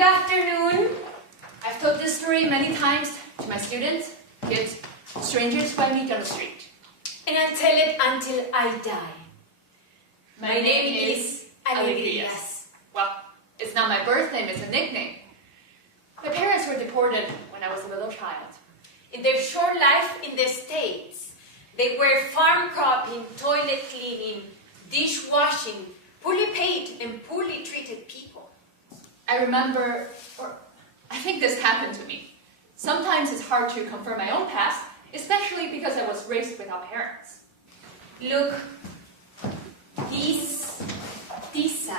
Good afternoon. I've told this story many times to my students, kids, strangers who I meet on the street. And I'll tell it until I die. My name is Alegrías. Well, it's not my birth name, it's a nickname. My parents were deported when I was a little child. In their short life in the States, they were farm cropping, toilet cleaning, dishwashing, poorly paid and poorly treated people. I remember, or I think this happened to me. Sometimes it's hard to confirm my own past, especially because I was raised without parents. Look, this tiza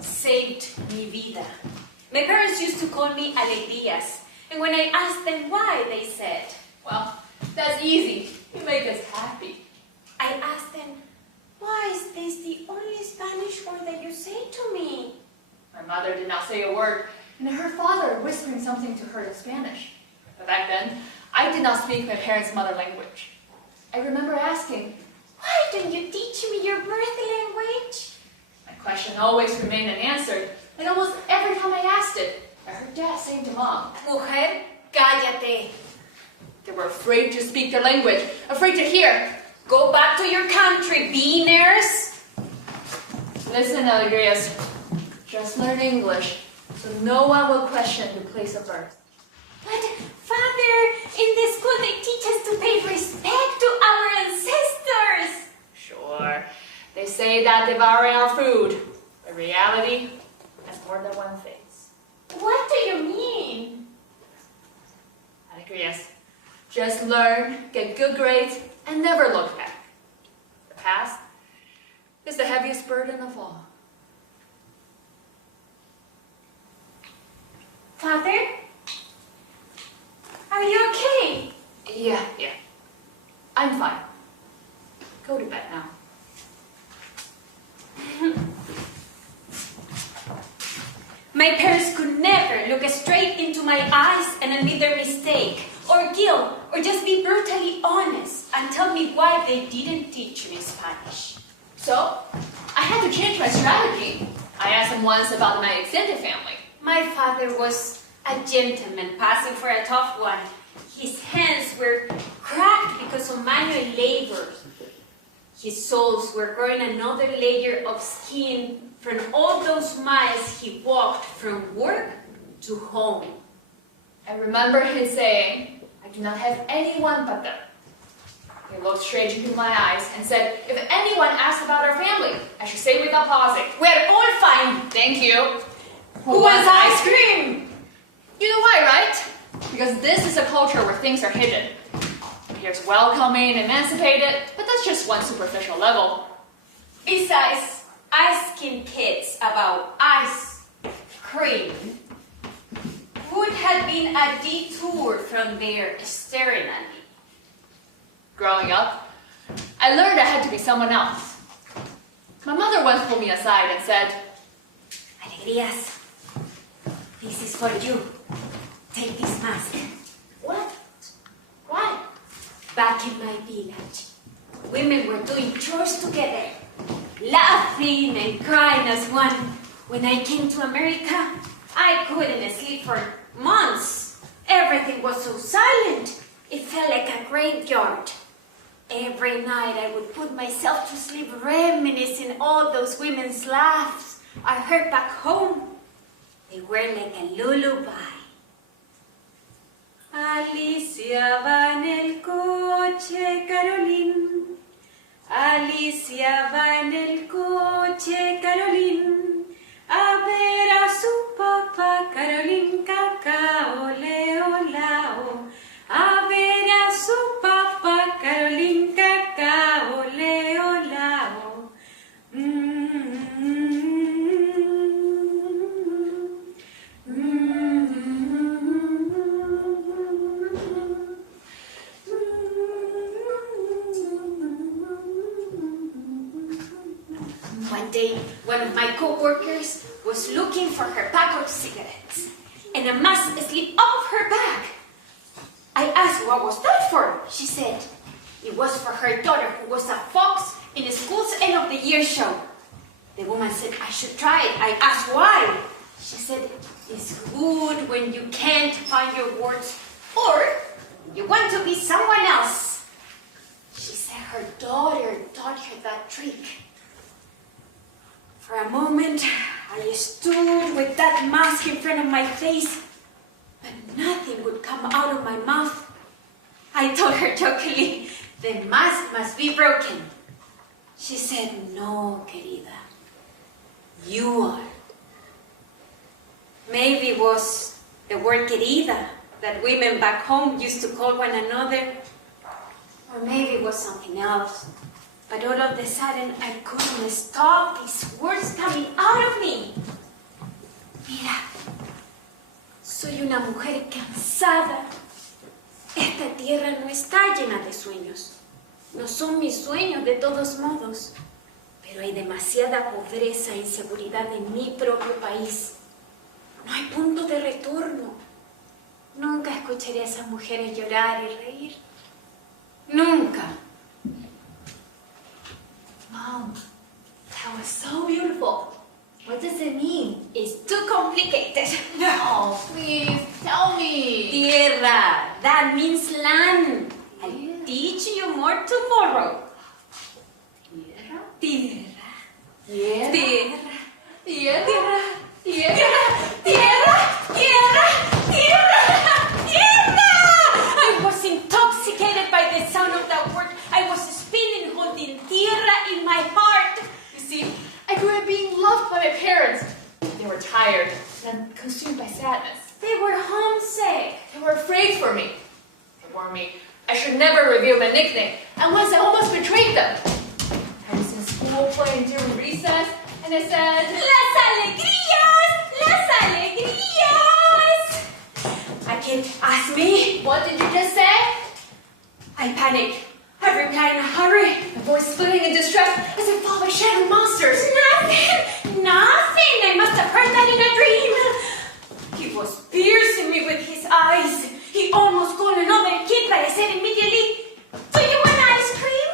saved mi vida. My parents used to call me Alegrías, and when I asked them why, they said, well, that's easy. You make us happy. I asked them, why is this the only Spanish word that you say to me? My mother did not say a word, and her father whispering something to her in Spanish. But back then, I did not speak my parents' mother language. I remember asking, why don't you teach me your birth language? My question always remained unanswered, and almost every time I asked it, I heard Dad saying to Mom, Mujer, cállate. They were afraid to speak their language, afraid to hear. Go back to your country, beaners. Listen, Alegrías, just learn English, so no one will question the place of birth. But, Father, in the school they teach us to pay respect to our ancestors. Sure, they say that devouring our food, but reality has more than one face. What do you mean? Alegrías, just learn, get good grades, and never look back. The past is the heaviest burden of all. Father? Are you okay? Yeah. I'm fine. Go to bed now. My parents could never look straight into my eyes and admit their mistake, or guilt, or just be brutally honest and tell me why they didn't teach me Spanish. So, I had to change my strategy. I asked them once about my extended family. My father was a gentleman passing for a tough one. His hands were cracked because of manual labor. His soles were growing another layer of skin from all those miles he walked from work to home. I remember him saying, I do not have anyone but them. He looked straight into my eyes and said, if anyone asks about our family, I should say without pausing, We're all fine. thank you. Who wants ice cream? You know why, right? Because this is a culture where things are hidden. It appears welcoming, emancipated, but that's just one superficial level. Besides, asking kids about ice cream would have been a detour from their staring at me. Growing up, I learned I had to be someone else. My mother once pulled me aside and said, Alegrías, this is for you. Take this mask. what? Why? Back in my village, women were doing chores together, laughing and crying as one. When I came to America, I couldn't sleep for months. Everything was so silent. It felt like a graveyard. Every night I would put myself to sleep reminiscing all those women's laughs I heard back home. They were like a lullaby. Alicia va en el coche, Caroline. Alicia va en el coche, Caroline. A ver a su papá, Caroline, cacao, leo, lao. A ver a su papá, Caroline, cacao, leo, lao. One day, one of my co-workers was looking for her pack of cigarettes, and a mask slipped off her back. I asked what was that for. She said it was for her daughter, who was a fox in the school's end of the year show. The woman said I should try it. I asked why. She said, it's good when you can't find your words or you want to be someone else. She said her daughter taught her that trick. For a moment, I stood with that mask in front of my face, but nothing would come out of my mouth. I told her jokingly, the mask must be broken. She said, no, querida, you are. Maybe it was the word querida that women back home used to call one another. Or maybe it was something else. But all of a sudden, I couldn't stop these words coming out of me. Mira, soy una mujer cansada. Esta tierra no está llena de sueños. No son mis sueños de todos modos. Pero hay demasiada pobreza e inseguridad en mi propio país. No hay punto de retorno. Nunca escucharé a esas mujeres llorar y reír. Nunca. Mom, that was so beautiful. What does it mean? It's too complicated. Oh, please, tell me. Tierra, that means land. I'll teach you more tomorrow. Tierra? Tierra. Tierra? Tierra. Tierra? Tierra? Tierra. Tierra. Tierra. Tierra. I was intoxicated by the sound of that word. I was spinning, holding tierra in my heart. You see, I grew up being loved by my parents. They were tired and consumed by sadness. They were homesick. They were afraid for me. They warned me I should never reveal my nickname, and once I almost betrayed them. I was in school playing during recess, and I said, Las alegrías! Las alegrías! A kid asked me. What did you just say? I panicked. I replied in a hurry. My voice splitting in distress as if followed by shadowy monsters. Nothing! Nothing! I must have heard that in a dream. He was piercing me with his eyes. He almost called another kid, but I said immediately, do you want ice cream?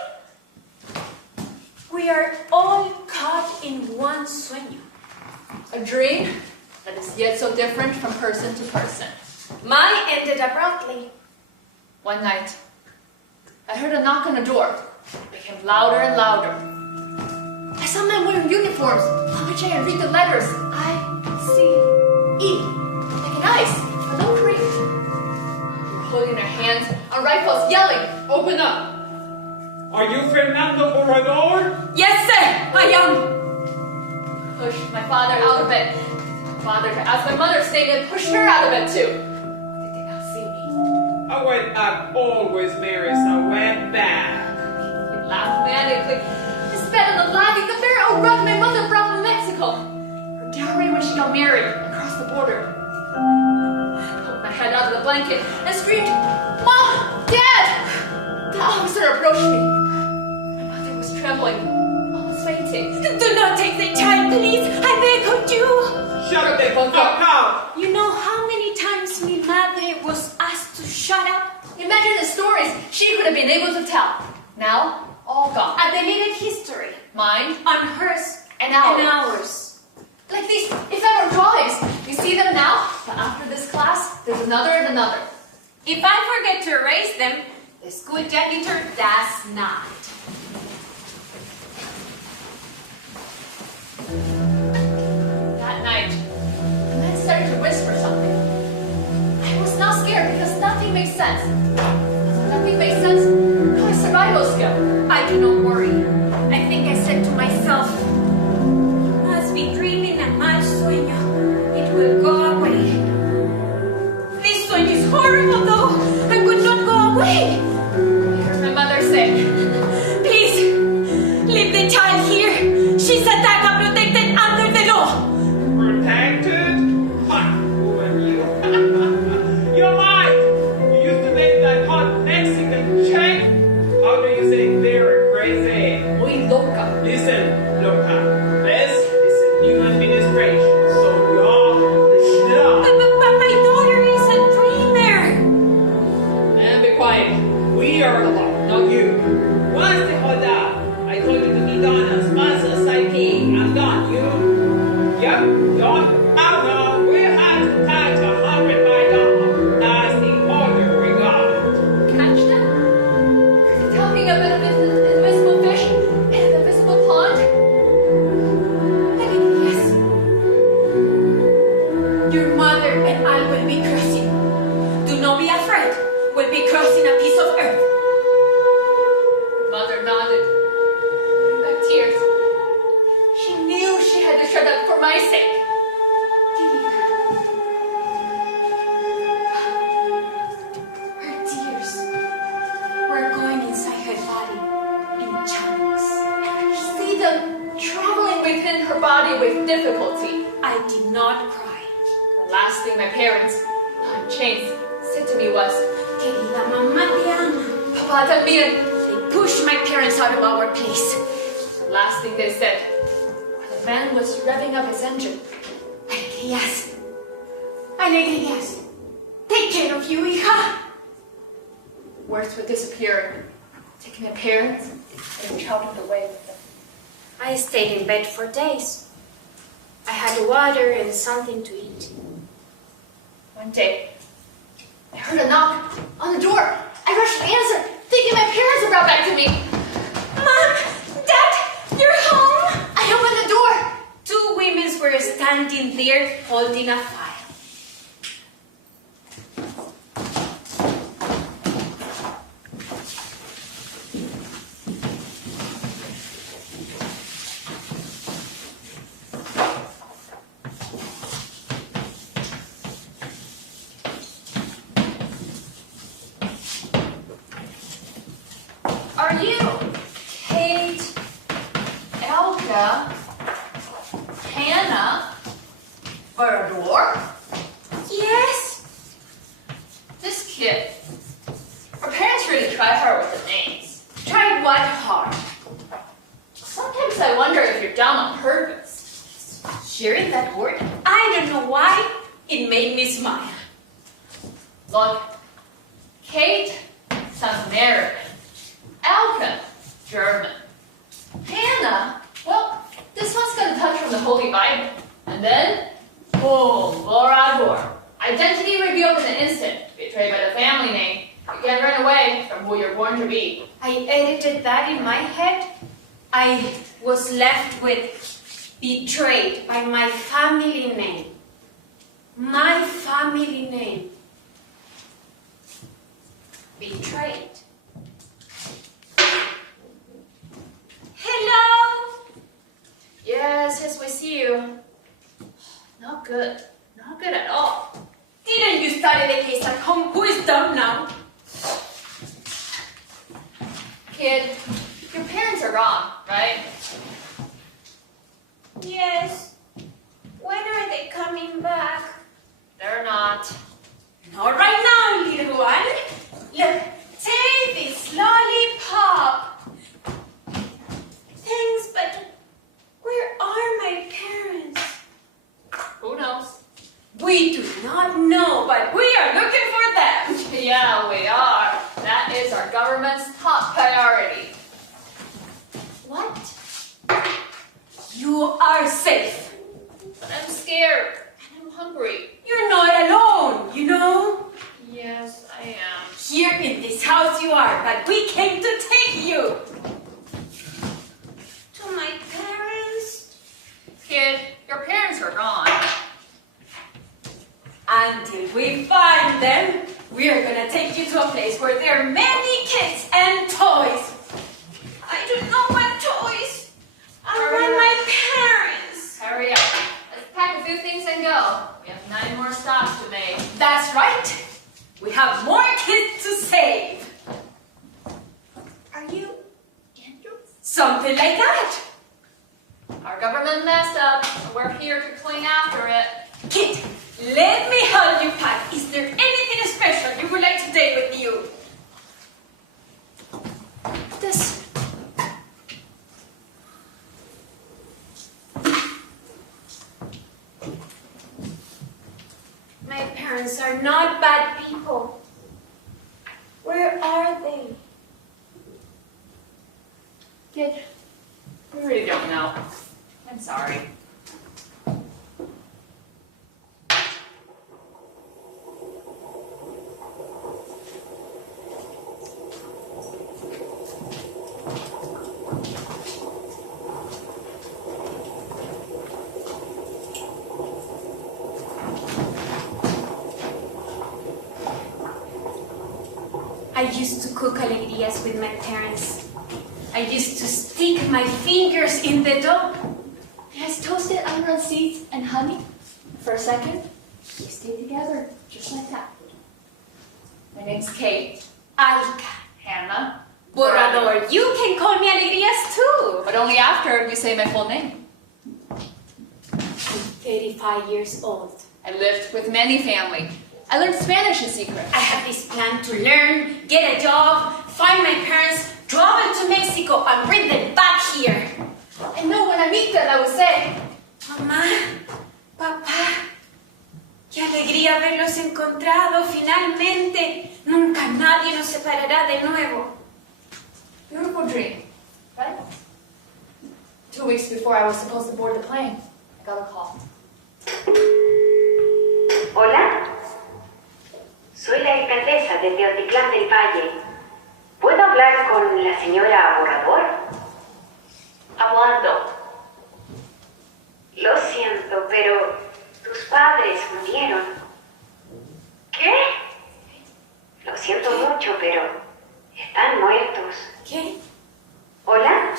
We are all caught in one sueño. A dream that is yet so different from person to person. Mine ended abruptly. One night, I heard a knock on the door. It became louder and louder. I saw men wearing uniforms on which I had read the letters I-C-E, like an ice, a no cream. They were holding their hands on rifles, yelling, "Open up!" Are you Fernando Borrador? Yes, sir, I am. Pushed my father out of bed. My father asked my mother's name and pushed her out of bed too. They did not see me. A wet up always marries a wet bag. He laughed manically and spat on the lagging the very old rug my mother brought from Mexico. Her dowry when she got married and crossed the border. I pulled my head out of the blanket and screamed, "Mom! Dad!" The officer approached me. My mother was trembling, almost fainting. Do not take the child, please. I beg of you. Shut the fuck up! You know how many times mi madre was asked to shut up? Imagine the stories she could have been able to tell. Now, all gone. A deleted history. Mine On hers and ours. and ours. Like these ephemeral drawings. You see them now, but after this class, there's another and another. If I forget to erase them, the school janitor does not. That night, the men started to whisper something. I was not scared because nothing made sense. Nothing made sense. No survival skill. I do not worry. I think I said to myself, must be dreaming a mal sueño. It will go away. This sueño is horrible though. I could not go away. I heard my mother say, Please, leave the child here. She's a DACA protected under the law. Protected? What? Who are you? You're mine! You used to make that hot Mexican check? How do you say they're crazy? "Muy loca." Listen, loca. This is a new administration, so y'all shut up. But my daughter is a dreamer. And be quiet. We are the law, not you. What's the hold up? I told you to be done as fast as I can. I'm done. You? Yep, done. How done? see them traveling within her body with difficulty. I did not cry. The last thing my parents, James, said to me was, Querida mamá, te amo. Papa también. They pushed my parents out of our place. The last thing they said, while the man was revving up his engine. Alegrías. Alegrías. Take care of you, hija. Words would disappear, taking my parents and shouted away with them. I stayed in bed for days. I had water and something to eat. One day, I heard a knock on the door. I rushed to answer, thinking my parents were brought back to me. Mom! Dad! You're home! I opened the door. 2 women were standing there holding a file. Are you Kate, Elka, Hannah, Bernador? Yes? This kid. Her parents really try hard with the names. Tried what hard? Sometimes I wonder if you're dumb on purpose. Hearing that word, I don't know why, it made me smile. Look, Kate sounds American. Elka, German. Hannah, well, this one's got a touch from the Holy Bible. And then, boom, Borador. Identity revealed in an instant. Betrayed by the family name. You can't run away from who you're born to be. I edited that in my head. I was left with betrayed by my family name. My family name. Betrayed. Hello? Yes, we see you. Not good. Not good at all. Didn't you study the case at home? Who is dumb now? Kid, your parents are wrong, right? Yes. When are they coming back? They're not. Not right now, little one. Look, take this lollipop. Thanks, but where are my parents? Who knows? We do not know, but we are looking for them. Yeah, we are. That is our government's top priority. What? You are safe. But I'm scared. And I'm hungry. You're not alone, you know? Yes, I am. Here in this house you are, but we came to take you. To my parents? Kid, your parents are gone. Until we find them, we are gonna take you to a place where there are many kids and toys. I don't know what toys. I want my parents. Hurry up. Let's pack a few things and go. We have 9 more stops to make. That's right. We have more kids to save. Are you Andrew? Something like that. Our government messed up, and we're here to clean after it. Kid, let me help you pack. Is there anything special you would like to take with you? This. My parents are not bad people. Where are they? Kid, we really don't know. I'm sorry. I used to cook alegrías with my parents. I used to stick my fingers in the dough. Yes, toasted almond seeds and honey. For a second, we stay together, just like that. My name's Kate. Alka. Hannah. Borrador, you can call me Alegrías too. But only after you say my full name. 35 years old. I lived with many family. I learned Spanish in secret. I have this plan to learn, get a job, find my parents, travel to Mexico, and bring them back here. And no, when I meet them, I will say, Mamá, papá, qué alegría haberlos encontrado finalmente. Nunca nadie nos separará de nuevo. beautiful dream, right? 2 weeks before I was supposed to board the plane, I got a call. Hola, soy la alcaldesa de Teotitlán del Valle. ¿Puedo hablar con la señora Borrador? Hablando. Lo siento, pero tus padres murieron. ¿Qué? Lo siento mucho, pero están muertos. ¿Qué? Hola,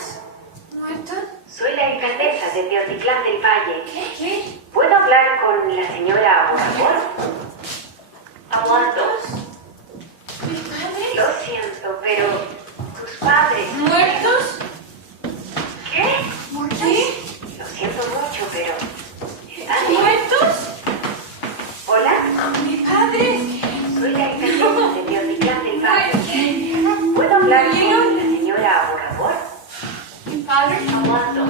¿Muertos? soy la alcaldesa de Teotitlán del Valle. ¿Qué? ¿Puedo hablar con la señora Borrador? Hablando. ¿Mis padres? Lo siento, pero tus padres... ¿Muertos? ¿Qué? ¿Qué? Lo siento mucho, pero... ¿Están bien? ¿Muertos? Hola, ¿Mis padres? soy la alcaldesa de Teotitlán del Valle. ¿Qué? ¿Puedo hablar con la señora Borrador? Father? Hablando.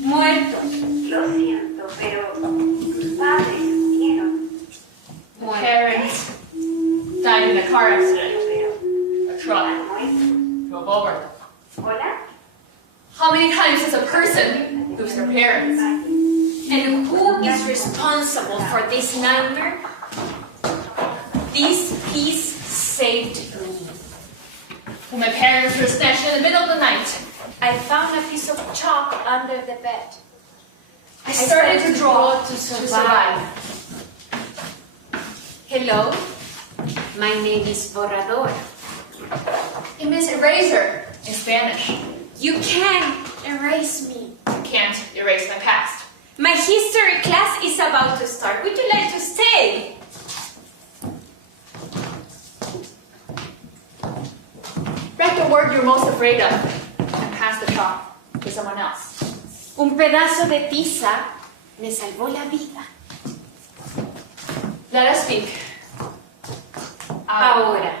Muertos. Lo siento, pero tus padres murieron. My parents died in a car accident. Pero A truck están muertos. drove over. Hola, How many times does a person lose their parents? And who is responsible for this nightmare? This piece saved me. When my parents were snatched in the middle of the night, I found a piece of chalk under the bed. I started to draw to survive. Hello, my name is Borrador. It means eraser in Spanish. You can erase me. You can't erase my past. My history class is about to start. Would you like to stay? Write the word you're most afraid of and pass the chalk to someone else. Un pedazo de tiza me salvó la vida. Let us speak. Ahora.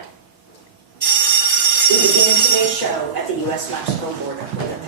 We begin today's show at the U.S.-Mexico border with a